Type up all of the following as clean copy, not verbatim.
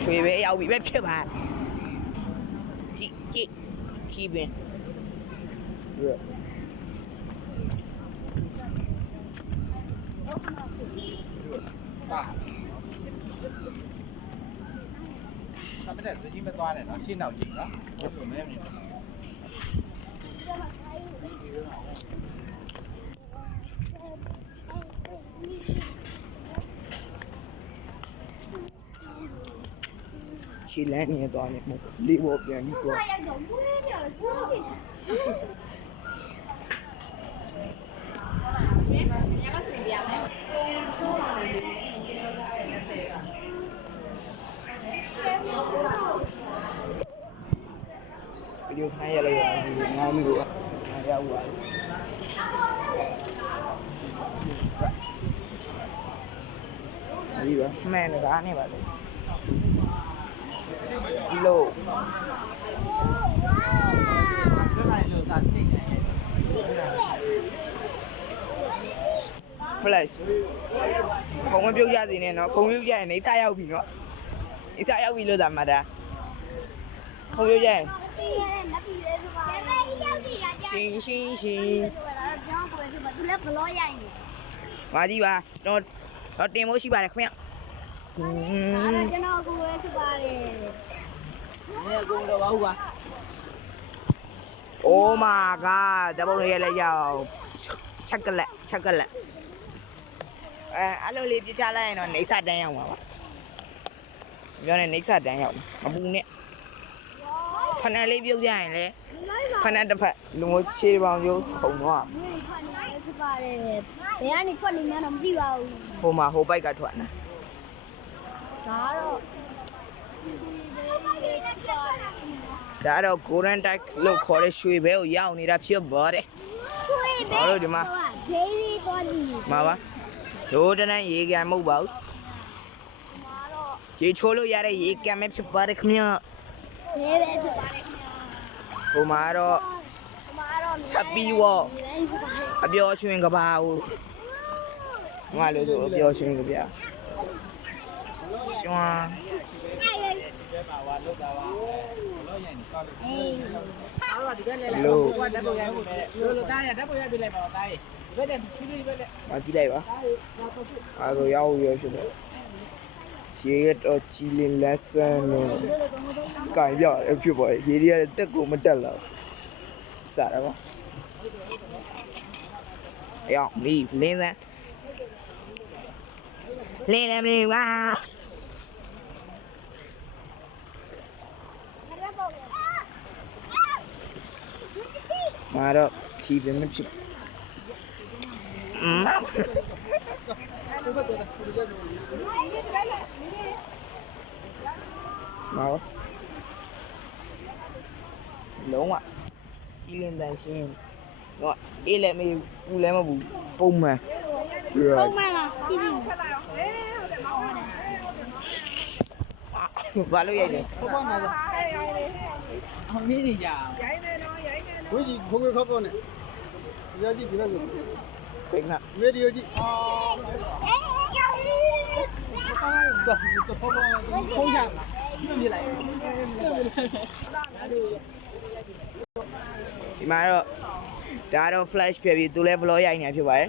ရွှေပဲရောက်ပြီပဲဖြစ်ပါကြည့်ကြည့်ခီးပင်他们这资金没多呢，那新脑筋了，我有没有呢？ ခြေလန်းနေသွားတယ်လေးပေါ်ပြန်ပြီးသွားဗီဒီယိုခိုင်းရလိုက်ရတယ်ငါမျိုးရောက်သွားတယ်ဒီပါမှန်တာနေပါလေဒီလို flash ခုံမပြုတ်ကြစီနဲ့နော်ခုံပြုတ်ကြရင်နေစားရောက်ပြီနော်နေစားရောက်ပြီလို့သာမှတ်တာခုံပြုတ်ကြရင်ရှင်းရှင်းရှင်းမာကြီးပါတော့တင်မိုးရှိပါတယ်ခင်ဗျကျွန်တော်ကိုပဲဖြစ်ပါတယ်နေကုန်းတော့ပါဦးပါ Oh my god တပုံလေးလည်းရအောင်ချက်လက်အဲ့လိုလေးပြချလိုက်ရင်တော့နေဆတန်းရောက်မှာပါပြောနေနေဆတန်းရောက်မပူနဲ့ဖနက်လေးပြုတ်ကြရင်လေဖနက်တစ်ဖက်လူမျိုးခြေပေါင်ကျိုးခုံတော့ဖြစ်ပါတယ်ဘယ်ကနေထွက်နေမှန်းတော့မသိပါဘူးဟိုမှာဟိုဘိုက်ကထွက်နေဒါတော့ golden tag လို့ခေါ်တဲ့ရွှေဘဲကိုရောက်နေတာဖြစ်ပါတယ်ဘာလို့ဒီမှာဂျေးလေးပေါ်နေမှာပါဒိုးတန်းရေကန်မဟုတ်ပါဘူးရေချိုးလို့ရတဲ့ရေကန်ပဲဖြစ်ပါတယ်ခင်ဗျာရေးပဲဖြစ်ပါတယ်ခင်ဗျာဟိုမှာတော့အပီးဝအပျော်ရွှင်ကဘာကိုငါလို့ဆိုအပျော်ရွှင်ကဗျာရှွမ်းလို့ဓာတ်ပုံရိုက်ပြီးလို့တားရဓာတ်ပုံရိုက်ပြီးလိုက်ပါတားရေဒီဘက်နဲ့ဖြည်းဖြည်းပဲလက်မကြည့်လိုက်ပါအားကိုရောက်ရဖြစ်တယ်ရေတော့ကြည်လင်လက်ဆန်းလို့ကင်ပြရဖြစ်ပေါ်ရေတွေကတက်ကိုမတက်လာစားရပါရောက်မီလင်းစမ်းလင်းလည်းမင်းပါမာတော့ခီးပင်မဖြစ်မာလုံးဝကြီးလင်းတန်ရှင်းတော့အေးလည်းမေးဘူးလည်းမဘူးပုံမှန်လားကြည့်ကြည့်ဘာလို့ရိုက်လဲပေါ့မှာအမေးနေကြရိုင်းနေတော့ရိုင်းနေတော့ဝီကြီးခိုးခောက်နဲ့ရကြီးဒီဘက်ကိုဖိတ်နာမေဒီယိုကြီးတော့ဖုန်းရပြလိုက်ဒီမှာတော့ဒါတော့ flash ဖြစ်ပြီးသူလည်း vlog ရိုက်နေဖြစ်ပါတယ်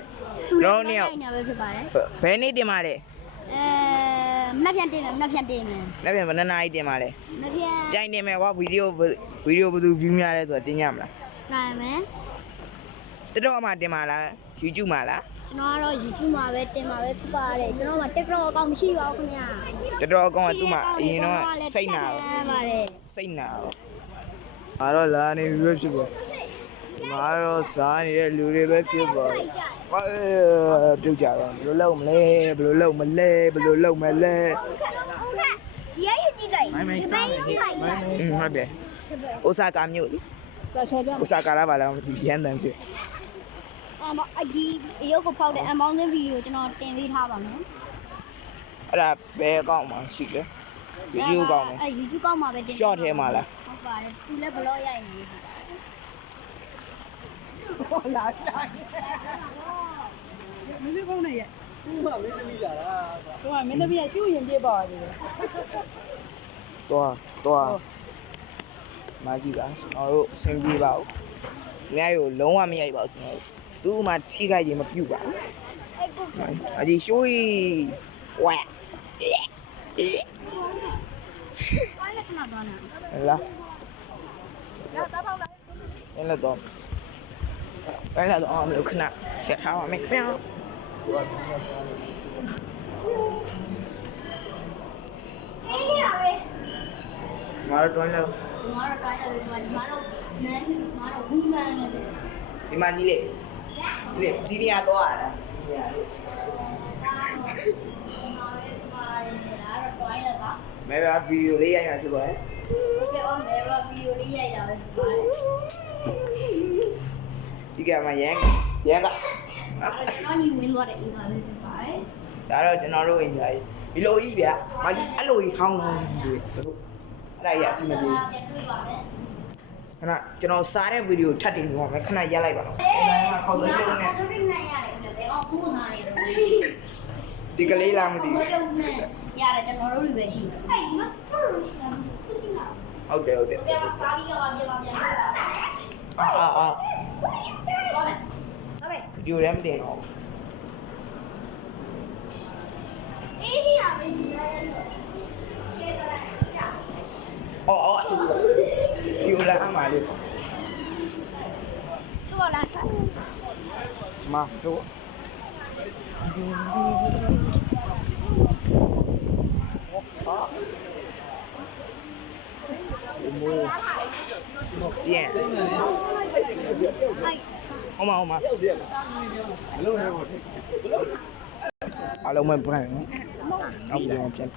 လုံးနေရိုက်နေပဲဖြစ်ပါတယ်ဘယ်နေ့တင်ပါလဲမနှက်ပြန်တင်မယ်လက်ပြန်ဘယ်နှစ်နာရီတင်ပါလဲမပြန်ပြိုင်နေမယ်ကွာဗီဒီယိုဘယ်သူ view များလဲဆိုတာတင်ကြမလားနိုင်မယ်TikTok မှာတင်ပါလား YouTube မှာလားကျွန်တော်ကတော့ YouTube မှာပဲတင်ပါပဲဖြစ်ပါတယ်ကျွန်တော်မှာ TikTok အကောင့်မရှိပါဘူးခင်ဗျာ TikTok အကောင့်ကသူ့မှာအရင်တော့စိတ်နာပါတယ်စိတ်နာအားတော့လာနေပြီပဲဖြစ်ပါငါတော့စားနေတဲ့လူတွေပဲဖြစ်ပါဘာပြုတ်ကြတော့ဘယ်လိုလုပ်မလဲဒီရုပ်မလဲဒီရဲ့ကြည့်လိုက်ဟုတ်တယ်အိုဆာကာမြို့လေအိုဆာကာလာပါလားမသိရန်တန်ဖြစ်အဒီရုပ်ကိုဖောက်တဲ့အမောင်းတဲ့ဗီဒီယိုကျွန်တော်တင်ပေးထားပါမယ်အဲ့ဒါဘယ်အကောင့်မှာရှိလဲ YouTube ကောင့်မှာYouTube ကောင့်မှာပဲတင် short ထဲမှာလားဟုတ်ပါတယ်သူလည်း blog ရိုက်နေတယ်ဟုတ်လားမင်းကောင်းနေရဲ့သူ့မှာမင်းသမီးလာတာသူကမင်းသမီးကကျူးရင်ပြစ်ပါသေးတယ် တော့မာကြီးပါကျွန်တော်တို့ဆင်ပြေပါဦး။များကိုလုံးဝမရိုက်ပါဘူးကျွန်တော်တို့။သူ့မှာထိခိုက်ရင်မပြုတ်ပါဘူး အဲ့ကို ။အဒီရှိုးဝါ ဘာလဲခဏတော့နာ လာအဲ့လာတော့အောင်လို့ခဏချက်ထားပါမယ်ခင်ဗျာ အေးရပါပဲ မာရတွန်းလို့ ငါတော့တိုင်းရပဲဒီမှာတော့နန်းငါတော့ဘူးမှန်းနေတယ် ဒီမှာကြီးလေဒီနေရာတော့ရတာ မဲပါဗီဒီယိုလေးရိုက်မှာဖြစ်ပါတယ် ဒီကောင်မဲပါဗီဒီယိုလေးရိုက်တာပဲဒီမှာ ဒီကမှာရန်က ကျွန်တော်ညီဝင်သွားတယ်ဒီမှာပဲဒီမှာ ဒါတော့ကျွန်တော်တို့အင်ဂျာကြီးဒီလိုကြီးဗျာမကြီးအဲ့လိုကြီးဟောင်းလို့ဒီတို့အဲ့ဒါကြီးအဆင်မပြေ ပြန်တွေ့ပါမယ် ခဏကျွန်တော်စားတဲ့ဗီဒီယိုထပ်တင်ပြပါမယ်ခဏရက်လိုက်ပါတော့ခေါက်သွင်းလုံးနဲ့ ခေါက်သွင်းနဲ့ရတယ်ဘယ်အောင်ကိုးထားနေလဲ ဒီကလေးလားမသိ ခေါက်သွင်းနဲ့ရတယ်ကျွန်တော်တို့တွေပဲရှိတယ်အဲ့မစဖရရှိတာဖြစ်နေတာ ဟုတ်တယ် ဒီကစားပြီးတော့ပြန်လာပြန်လာ အာ သွားမယ်ဒါပဲ ဗီဒီယိုလည်းမတင်တော့ အေးဒီရမယ် အော်ဒီလိုလားအမလေး တော့လာစား မတို့ပြန်ဟောမအားလုံးမဲ့ပြန်နောက်ပြန်ပြန်